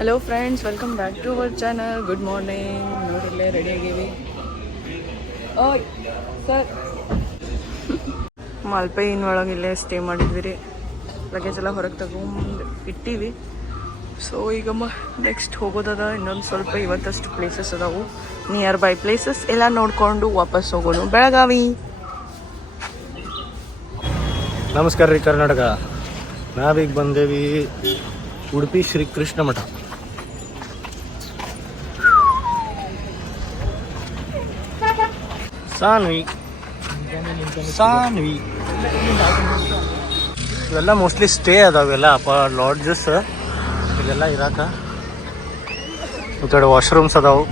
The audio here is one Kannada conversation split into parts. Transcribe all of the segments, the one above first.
Hello friends, welcome back to our channel. Good morning. ನೋಡಿಲ್ಲೇ ರೆಡಿ ಆಗೀವಿ. ಓಯ್ ಸರ್, ಮಾಲ್ಪೆ ಒಳಗೆ ಇಲ್ಲೇ ಸ್ಟೇ ಮಾಡಿದ್ವಿ ರೀ. ಲಗೇಜ್ ಎಲ್ಲ ಹೊರಗೆ ತಗೊಂಡು ಇಟ್ಟೀವಿ. ಸೊ ಈಗ ನೆಕ್ಸ್ಟ್ ಹೋಗೋದದ. ಇನ್ನೊಂದು ಸ್ವಲ್ಪ ಇವತ್ತಷ್ಟು ಪ್ಲೇಸಸ್ ಅದಾವು, ನಿಯರ್ ಬೈ ಪ್ಲೇಸಸ್ ಎಲ್ಲ ನೋಡಿಕೊಂಡು ವಾಪಸ್ ಹೋಗೋಣ ಬೆಳಗಾವಿ. ನಮಸ್ಕಾರ ರೀ ಕರ್ನಾಟಕ. ನಾವೀಗ ಬಂದೇವಿ ಉಡುಪಿ ಶ್ರೀ ಕೃಷ್ಣ ಮಠ. ಸಾನ್ವಿ ಇವೆಲ್ಲ ಮೋಸ್ಟ್ಲಿ ಸ್ಟೇ ಅದಾವೆಲ್ಲ ಲಾಡ್ಜಸ್ ಇವೆಲ್ಲ ಇರಾಕ. ಈ ಕಡೆ ವಾಶ್ರೂಮ್ಸ್ ಅದಾವು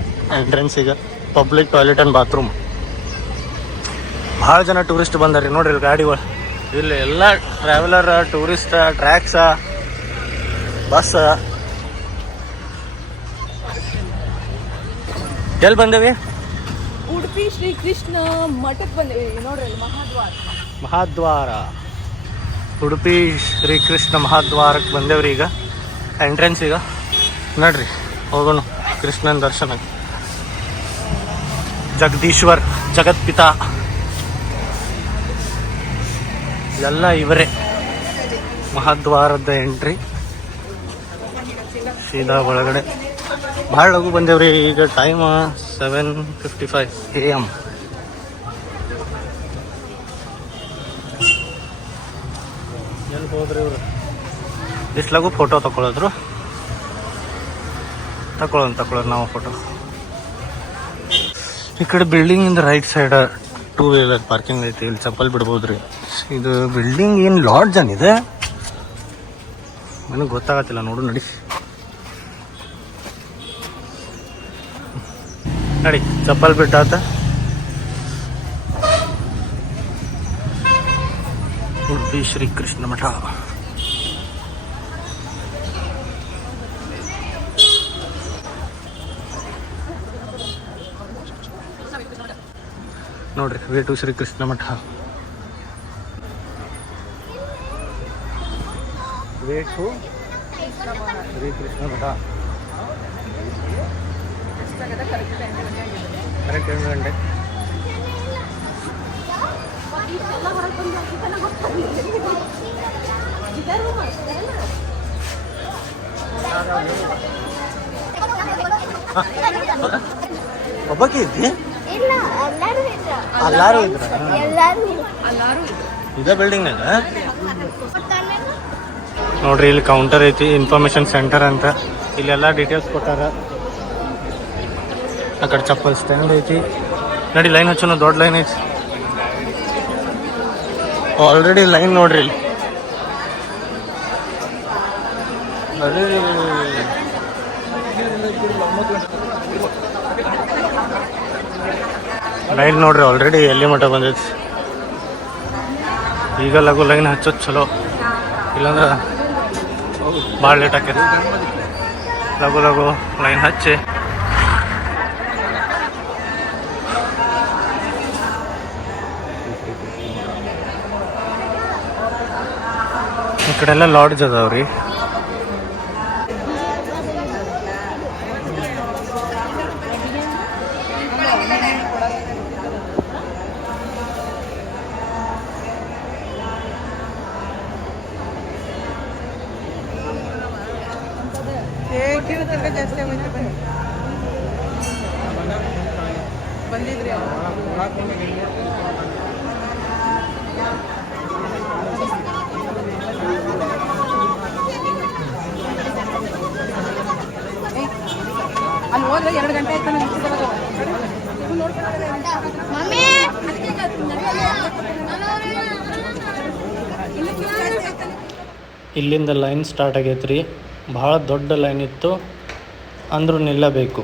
ಎಂಟ್ರೆನ್ಸಿಗೆ, ಪಬ್ಲಿಕ್ ಟಾಯ್ಲೆಟ್ ಆ್ಯಂಡ್ ಬಾತ್ರೂಮ್. ಭಾಳ ಜನ ಟೂರಿಸ್ಟ್ ಬಂದಾರಿ ನೋಡ್ರಿ ಇಲ್ಲಿ ಗಾಡಿ ಒಳಗೆ. ಇಲ್ಲಿ ಎಲ್ಲ ಟ್ರಾವೆಲರ್, ಟೂರಿಸ್ಟ್, ಟ್ರ್ಯಾಕ್ಸ, ಬಸ್. ಎಲ್ಲಿ ಬಂದೇವಿ? ಉಡುಪಿ ಶ್ರೀ ಕೃಷ್ಣ ಮಠಕ್ಕೆ ಬಂದೇವಿ ನೋಡ್ರಿ. ಮಹಾದ್ವಾರ ಉಡುಪಿ ಶ್ರೀ ಕೃಷ್ಣ ಮಹಾದ್ವಾರಕ್ಕೆ ಬಂದೇವ್ರಿ. ಈಗ ಎಂಟ್ರೆನ್ಸ್ ಈಗ ನೋಡ್ರಿ, ಹೋಗೋಣ ಕೃಷ್ಣನ ದರ್ಶನ. ಜಗದೀಶ್ವರ್, ಜಗತ್ಪಿತಾ ಎಲ್ಲ ಇವರೇ. ಮಹಾದ್ವಾರದ ಎಂಟ್ರಿ ಸೀದಾ ಒಳಗಡೆ. ಭಾಳ ಲಘು ಬಂದೇವ್ರಿ. ಈಗ ಟೈಮ್ 7:55 AM. ಎಲ್ಲಿ ಹೋದ್ರಿ ಇವರು? ಇಷ್ಟು ಲಘು ಫೋಟೋ ತಗೊಳ್ಳೋದ್ರು. ತಗೊಳ್ಳೋದು ನಾವು ಫೋಟೋ. ಈ ಕಡೆ ಬಿಲ್ಡಿಂಗ್ ಇಂದ ರೈಟ್ ಸೈಡ್ 2 ವೀಲರ್ ಪಾರ್ಕಿಂಗ್ ಐತಿ. ಇಲ್ಲಿ ಚಪ್ಪಲ್ ಬಿಡ್ಬೋದ್ರಿ. ಇದು ಬಿಲ್ಡಿಂಗ್ ಏನು ಲಾಡ್ಜ್ ಏನಿದೆ ನನಗೆ ಗೊತ್ತಾಗತ್ತಿಲ್ಲ. ನೋಡು ನಡಿ ಚಪ್ಪಲ್ ಬಿಟ್ಟಾತ. ಉಡುಪಿ ಶ್ರೀ ಕೃಷ್ಣ ಮಠ. ನೋಡ್ರಿ, way to Shri Krishna Math. Way to Shri Krishna Math. Correct 8 ಗಂಟೆ. ಒಬ್ಬಕ್ಕೆ ಇದ್ದಿ? ಎಲ್ಲಾರು ಇದ್ರ? ಇದೇ ಬಿಲ್ಡಿಂಗ್ನಾಗ ನೋಡ್ರಿ. ಇಲ್ಲಿ ಕೌಂಟರ್ ಐತಿ, ಇನ್ಫಾರ್ಮೇಶನ್ ಸೆಂಟರ್ ಅಂತ. ಇಲ್ಲೆಲ್ಲ ಡೀಟೇಲ್ಸ್ ಕೊಟ್ಟಾರ. ಆ ಕಡೆ ಚಪ್ಪಲ್ ಸ್ಟ್ಯಾಂಡ್ ಐತಿ. ನೋಡಿ, ಲೈನ್ ಹಚ್ಚೋಣ. ದೊಡ್ಡ ಲೈನ್ ಐತಿ ಆಲ್ರೆಡಿ. ಲೈನ್ ನೋಡ್ರಿ ಇಲ್ಲಿ. ಲೈನ್ ನೋಡ್ರಿ ಆಲ್ರೆಡಿ ಎಲ್ಲಿ ಮಠ ಬಂದೈತಿ. ಈಗ ಲಘು ಲೈನ್ ಹಚ್ಚೋದು ಚಲೋ, ಇಲ್ಲಾಂದ್ರೆ ಭಾಳ ಲೇಟ್ ಆಕೈತಿ. ಲಘು ಲೈನ್ ಹಚ್ಚಿ ಈ ಕಡೆ ಎಲ್ಲ ಲಾಡ್ಜ್ ಅದಾವ್ರಿ. ಬಂದಿದ್ರಿ ಅಲ್ಲಿ ಹೋದ್ರೆ 2 ಗಂಟೆ ಆಯ್ತು. ಇಲ್ಲಿಂದ ಲೈನ್ ಸ್ಟಾರ್ಟ್ ಆಗೈತ್ರಿ. ಭಾಳ ದೊಡ್ಡ ಲೈನ್ ಇತ್ತು ಅಂದ್ರೂ ನಿಲ್ಲಬೇಕು.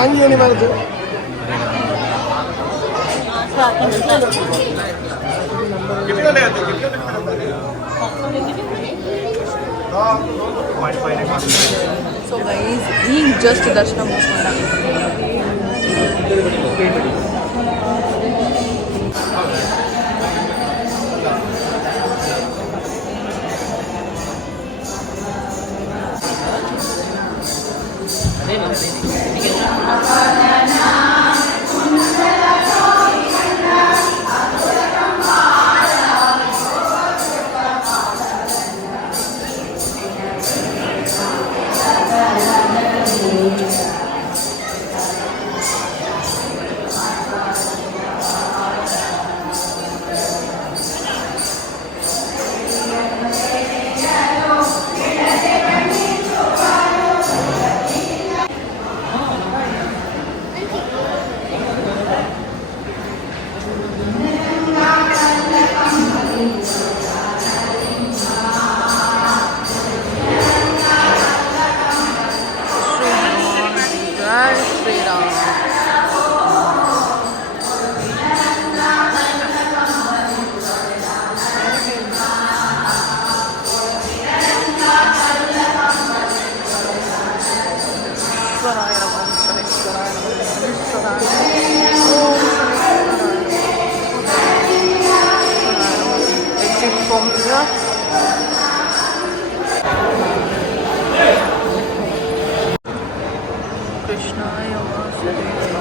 ಹಂಗೆ ಏನೇ ಮಾಡಿದ್ದು ಸೊ ಗೈಸ್ ಈಗ ಜಸ್ಟ್ ದರ್ಶನ ಮುಗಿಸ್ಕೊಂಡ ಕೃಷ್ಣಾಯ ವಾಸುದೇವಾಯ.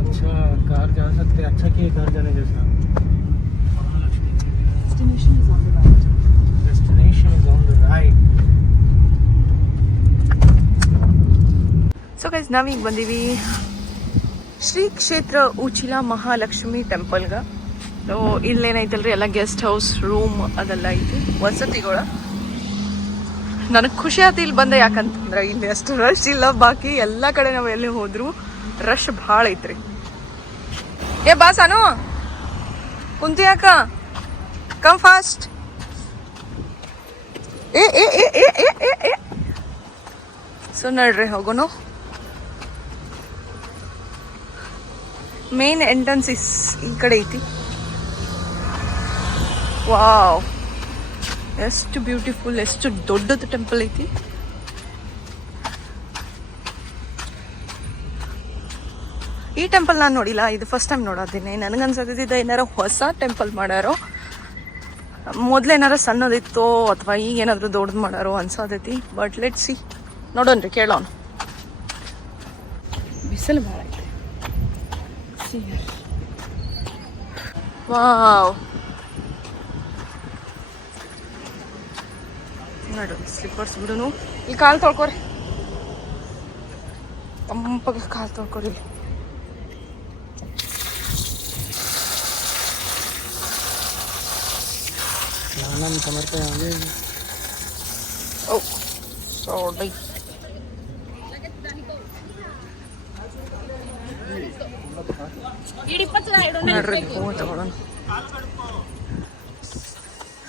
अच्छा कार जा सकते हैं अच्छा कि कार जाने जैसा destination is on the right so guys ನಾವೀಗ ಬಂದೀವಿ ಶ್ರೀ ಕ್ಷೇತ್ರ ಉಚಿಲ ಮಹಾಲಕ್ಷ್ಮಿ ಟೆಂಪಲ್ಗೆ. ಸೊ ಇಲ್ಲೇನೈತಲ್ರಿ ಎಲ್ಲ ಗೆಸ್ಟ್ ಹೌಸ್ ರೂಮ್ ಅದೆಲ್ಲ ಐತಿ ವಸತಿಗಳ. ನನಗೆ ಖುಷಿ ಆಯ್ತು ಇಲ್ಲಿ ಬಂದೆ, ಯಾಕಂತಂದ್ರೆ ಇಲ್ಲಿ ಅಷ್ಟು ರಶ್ ಇಲ್ಲ. ಬಾಕಿ ಎಲ್ಲ ಕಡೆ ನಾವು ಎಲ್ಲಿ ಹೋದ್ರು ರಶ್ ಭಾಳ ಐತ್ರಿ. ಏ ಬಾ ಸಾನು ಕುಂತಿ ಯಾಕ ಕಮ್ ಫಾಸ್ಟ್. ಏ ಏ ಏ ಏ ಏ ಏ ಏ ಸೊ ನಡ್ರಿ ಹೋಗೋನು. ಮೇನ್ ಎಂಟ್ರನ್ಸ್ ಈ ಕಡೆ ಐತಿ. ವಾವ್, ಎಷ್ಟು ಬ್ಯೂಟಿಫುಲ್, ಎಷ್ಟು ದೊಡ್ಡದು ಟೆಂಪಲ್ ಐತಿ. ಈ ಟೆಂಪಲ್ ನಾನು ನೋಡಿಲ್ಲ, ಇದು ಫಸ್ಟ್ ಟೈಮ್ ನೋಡೋದೇನೆ. ನನಗನ್ಸತ್ತಿದ್ದ ಏನಾರ ಹೊಸ ಟೆಂಪಲ್ ಮಾಡ್ಯಾರೋ, ಮೊದ್ಲೇನಾರ ಸಣ್ಣದಿತ್ತೋ ಅಥವಾ ಈಗ ಏನಾದರೂ ದೊಡ್ಡದು ಮಾಡ್ಯಾರೋ ಅನ್ಸತೈತಿ. ಬಟ್ ಲೆಟ್ ಸಿ, ನೋಡೋಣ್ರಿ, ಕೇಳೋಣ. ಬಿಸಿಲು ಭಾಳ ಐತಿ. ವಾವ್, ನೋಡು ಸ್ಲಿಪ್ಪರ್ಸ್ ಬಿಡುನು. ಇಲ್ಲಿ ಕಾಲು ತೊಳ್ಕೊರಿ, ತಂಪಾಗ ಕಾಲು ತೊಳ್ಕೊರಿ. ಓ ಸಾರಿ. ನೋಡ್ರಿ ಹೂವು ತಗೊಳ್ಳೋಣ.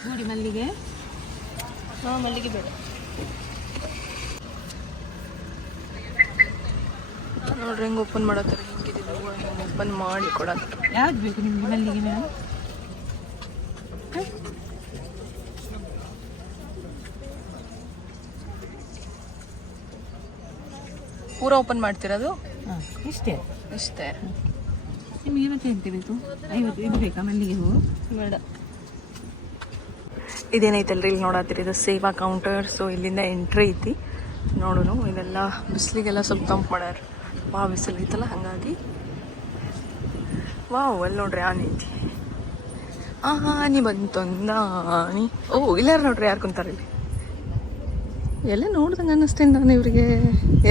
ನೋಡಿ ಮಲ್ಲಿಗೆ, ಮಲ್ಲಿಗೆ ಬೇಡ. ನೋಡ್ರಿ ಹೆಂಗೆ ಓಪನ್ ಮಾಡತ್ತಾರೆ, ಹಿಂಗಿದ್ದು ಓಪನ್ ಮಾಡಿ ಕೊಡತ್ತಾರೆ. ಯಾವ್ದು ಬೇಕು ನಿಮ್ಗೆ ಮಲ್ಲಿಗೆ ಮೇಡಮ್? ಪೂರ ಓಪನ್ ಮಾಡ್ತಿರೋದು? ಹಾಂ ಇಷ್ಟೇ ಇಷ್ಟೇ. ನಿಮಗೆ ಮತ್ತೆ ಎಂತ ಬೇಕು? 50 ಇದು ಬೇಕಾ ಮಲ್ಲಿಗೆ ಹೂವು? ಬೇಡ. ಇದೇನೈತಲ್ರಿ ಇಲ್ಲಿ ನೋಡತ್ತೀರಿ, ಇದು ಸೇವಾ ಕೌಂಟರ್. ಸೊ ಇಲ್ಲಿಂದ ಎಂಟ್ರಿ ಐತಿ. ನೋಡೋಣ, ಇದೆಲ್ಲ ಬಿಸಿಲಿಗೆಲ್ಲ ಸ್ವಲ್ಪ ತಂಪು ಮಾಡ್ಯಾರ. ಬಿಸಿಲು ಐತಲ್ಲ ಹಾಗಾಗಿ. ವಾವ್, ಅಲ್ಲಿ ನೋಡ್ರಿ ಆನೆ ಐತಿ. ಆನೆ ಬಂತೊಂದ ಆನೆ. ಓ ಇಲ್ಲಾರ ನೋಡ್ರಿ ಯಾರು ಕುಂತಾರ ಇಲ್ಲಿ. ಎಲ್ಲ ನೋಡ್ದಂಗೆ ಅನ್ನಿಸ್ತೇನೆ ನಾನು ಇವ್ರಿಗೆ,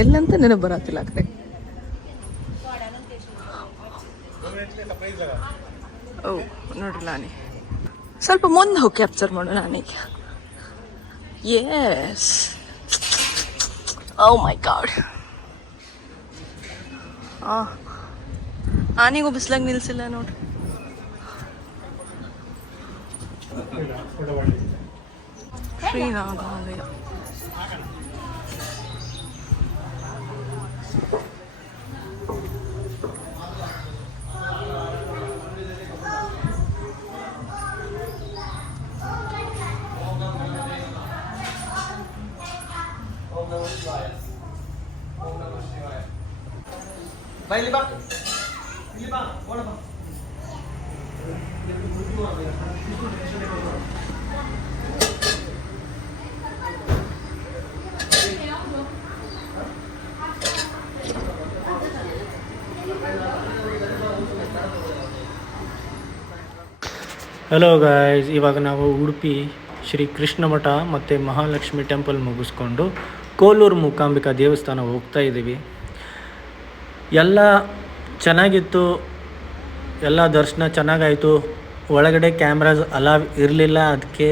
ಎಲ್ಲಂತ ನೆನಪು ಬರತ್ತಿಲ್ಲ ಆ ಕಡೆ. ಓ ನೋಡ್ರಿ ಆನೆ. ಸ್ವಲ್ಪ ಮುಂದೆ ಹೋಗಿ ಕ್ಯಾಪ್ಚರ್ ಮಾಡೋಣ ಆನೆಗೆ. ಎಸ್, ಓ ಮೈ ಗಾಡ್. ಆನೆಗೂ ಬಿಸ್ಲಾಗ ನಿಲ್ಸಿಲ್ಲ ನೋಡ್ರಿ. ಶ್ರೀನಾಥಾಲಯ. ಹಲೋ ಗಾಯ್ಸ್, ಇವಾಗ ನಾವು ಉಡುಪಿ ಶ್ರೀ ಕೃಷ್ಣ ಮಠ ಮತ್ತು ಮಹಾಲಕ್ಷ್ಮಿ ಟೆಂಪಲ್ ಮುಗಿಸ್ಕೊಂಡು ಕೋಲೂರು ಮೂಕಾಂಬಿಕಾ ದೇವಸ್ಥಾನ ಹೋಗ್ತಾ ಇದ್ದೀವಿ. ಎಲ್ಲ ಚೆನ್ನಾಗಿತ್ತು, ಎಲ್ಲ ದರ್ಶನ ಚೆನ್ನಾಗಾಯಿತು. ಒಳಗಡೆ ಕ್ಯಾಮ್ರಾಸ್ ಅಲಾವ್ ಇರಲಿಲ್ಲ, ಅದಕ್ಕೆ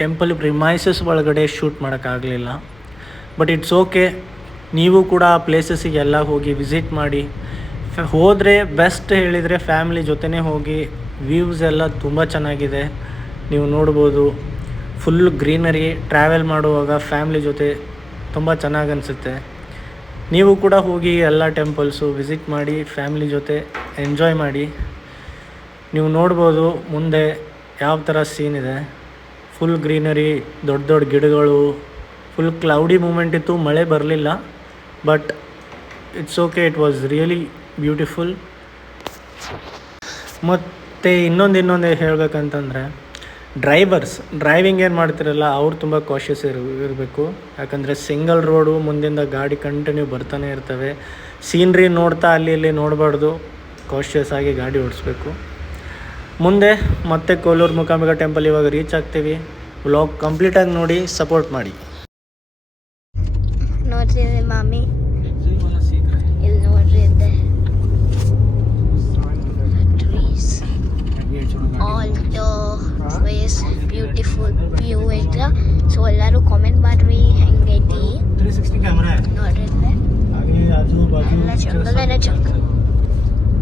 ಟೆಂಪಲ್ ಪ್ರಿಮೈಸಸ್ ಒಳಗಡೆ ಶೂಟ್ ಮಾಡೋಕ್ಕಾಗಲಿಲ್ಲ. But it's okay. ನೀವು ಕೂಡ ಆ ಪ್ಲೇಸಸ್ಸಿಗೆಲ್ಲ ಹೋಗಿ ವಿಸಿಟ್ ಮಾಡಿ. ಹೋದರೆ ಬೆಸ್ಟ್ ಹೇಳಿದರೆ ಫ್ಯಾಮ್ಲಿ ಜೊತೆನೇ ಹೋಗಿ. ವ್ಯೂಸ್ ಎಲ್ಲ ತುಂಬ ಚೆನ್ನಾಗಿದೆ, ನೀವು ನೋಡ್ಬೋದು. Full greenery. ಟ್ರಾವೆಲ್ ಮಾಡುವಾಗ ಫ್ಯಾಮ್ಲಿ ಜೊತೆ ತುಂಬ ಚೆನ್ನಾಗಿ ಅನಿಸುತ್ತೆ. ನೀವು ಕೂಡ ಹೋಗಿ ಎಲ್ಲ ಟೆಂಪಲ್ಸು ವಿಸಿಟ್ ಮಾಡಿ, ಫ್ಯಾಮ್ಲಿ ಜೊತೆ ಎಂಜಾಯ್ ಮಾಡಿ. ನೀವು ನೋಡ್ಬೋದು ಮುಂದೆ ಯಾವ ಥರ ಸೀನ್ ಇದೆ. ಫುಲ್ ಗ್ರೀನರಿ, ದೊಡ್ಡ ದೊಡ್ಡ ಗಿಡಗಳು, ಫುಲ್ ಕ್ಲೌಡಿ ಮೂಮೆಂಟ್ ಇತ್ತು, ಮಳೆ ಬರಲಿಲ್ಲ. But it's okay, it was really beautiful. ಮತ್ತು ಇನ್ನೊಂದು ಹೇಳಬೇಕಂತಂದರೆ, ಡ್ರೈವಿಂಗ್ ಏನು ಮಾಡ್ತಿರಲ್ಲ ಅವ್ರು ತುಂಬ ಕಾಷಿಯಸ್ ಇರಬೇಕು. ಯಾಕಂದರೆ ಸಿಂಗಲ್ ರೋಡು, ಮುಂದಿಂದ ಗಾಡಿ ಕಂಟಿನ್ಯೂ ಬರ್ತಾನೆ ಇರ್ತವೆ. ಸೀನ್ರಿ ನೋಡ್ತಾ ಅಲ್ಲಿ ಇಲ್ಲಿ ನೋಡಬಾರ್ದು, ಕಾಷಿಯಸ್ ಆಗಿ ಗಾಡಿ ಓಡಿಸ್ಬೇಕು. ಮುಂದೆ ಮತ್ತೆ ಕೋಲೂರು ಮೂಕಾಂಬಿಕಾ ಟೆಂಪಲ್ ಇವಾಗ ರೀಚ್ ಆಗ್ತೀವಿ. ವ್ಲಾಗ್ ಕಂಪ್ಲೀಟಾಗಿ ನೋಡಿ, ಸಪೋರ್ಟ್ ಮಾಡಿ. ನೋಡ್ರಿ ಮಾಮಿ, ಇಲ್ಲಿ ನೋಡ್ರಿ ಇದೆ trees, all the ways beautiful view ಐತ್ಲ. ಸೊ ಎಲ್ಲರೂ ಕಾಮೆಂಟ್ ಮಾಡ್ರಿ ಹೆಂಗೈತಿ. 360 ಕ್ಯಾಮ್ರಾ ನೋಡ್ರಿ ಇದೆ ಎಲ್ಲ ಜಂಗಲನೇ ಜಂಗಲ್.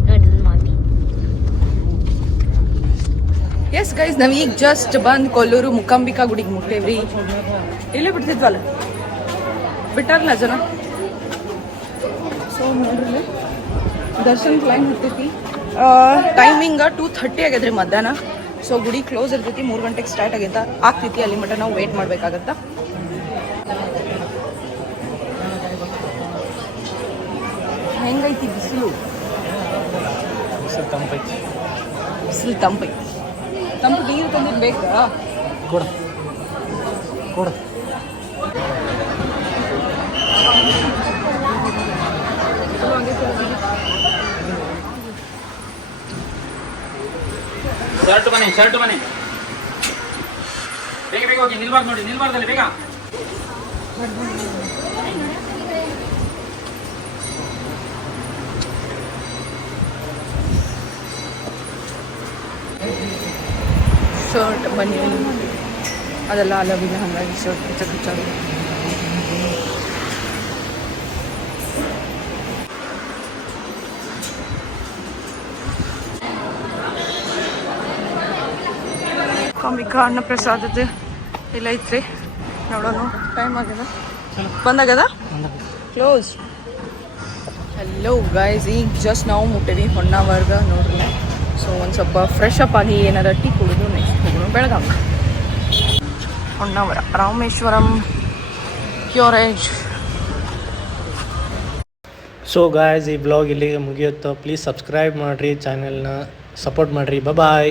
ನೋಡ್ರಿ ಮಾಮಿ. ಎಸ್ ಗೈಸ್, ನಾವು ಈಗ ಜಸ್ಟ್ ಬಂದು ಕೊಲ್ಲೂರು ಮೂಕಾಂಬಿಕಾ ಗುಡಿಗೆ ಮುಟ್ಟೇವ್ರಿ. ಇಲ್ಲೇ ಬಿಡ್ತಿದ್ವಲ್ಲ, ಬಿಟ್ಟಾರಲ್ಲ ಜನ. ಸೊ ನೋಡ್ರಿ ದರ್ಶನ್ ಲೈನ್ ಹತ್ತೈತಿ. ಟೈಮಿಂಗ 2:30 ಆಗ್ಯದ್ರಿ ಮಧ್ಯಾಹ್ನ. ಸೊ ಗುಡಿ ಕ್ಲೋಸ್ ಇರ್ತೈತಿ, 3 ಗಂಟೆಗೆ ಸ್ಟಾರ್ಟ್ ಆಗ್ತೈತಿ. ಅಲ್ಲಿ ಮಟ್ಟ ನಾವು ವೇಟ್ ಮಾಡ್ಬೇಕಾಗತ್ತ. ಹೆಂಗೈತಿ ಬಿಸಿಲು? ಬಿಸಿಲು ತಂಪೈತಿ. ತಂಪು ನೀರು ತಂದಿದ್ದು ಬೇಕಾ? ಕೊಡ ಶರ್ಟ್ ಮನೆ ಬೇಗ ಹೋಗಿ ನಿಲ್ಬಾರ್ದು ನೋಡಿ, ನಿಲ್ಬಾರ್ದಲ್ಲಿ ಬೇಗ ಶರ್ಟ್ ಬನಿಯನ್ ಅದೆಲ್ಲ ಅಲವಿಲ್ಲ, ಹಾಗಾಗಿ ಶರ್ಟ್ ಖರ್ಚಾಗಿ. ಕಾಮಿಕ ಅನ್ನ ಪ್ರಸಾದದ ಇಲ್ಲ ಐತ್ರಿ, ನೋಡೋಣ. ಟೈಮ್ ಆಗ್ಯದ, ಬಂದಾಗದ, ಕ್ಲೋಸ್. ಹಲೋ ಗೈಸ್, ಈಗ ಜಸ್ಟ್ ನಾವು ಮುಟ್ಟೇವಿ ಹೊನ್ನಾವರ್ಗ ನೋಡ್ರಿ. ಸೊ ಒಂದು ಸ್ವಲ್ಪ ಫ್ರೆಶ್ ಅಪ್ ಆಗಿ ಏನಾರ ಟೀ ಕುಡಿದು ನೆಕ್ಸ್ಟ್ ಹೋಗೋಣ ಬೆಳಗಾವಿ. ಹೊನ್ನಾವರ, ರಾಮೇಶ್ವರಂ, ಕ್ಯೂರೇಜ್. ಸೊ ಗಾಯ್ಸ್, ಈ ಬ್ಲಾಗ್ ಇಲ್ಲಿಗೆ ಮುಗಿಯುತ್ತೋ. ಪ್ಲೀಸ್ ಸಬ್ಸ್ಕ್ರೈಬ್ ಮಾಡಿರಿ, ಚಾನೆಲ್ನ ಸಪೋರ್ಟ್ ಮಾಡಿರಿ. ಬಾಯ್.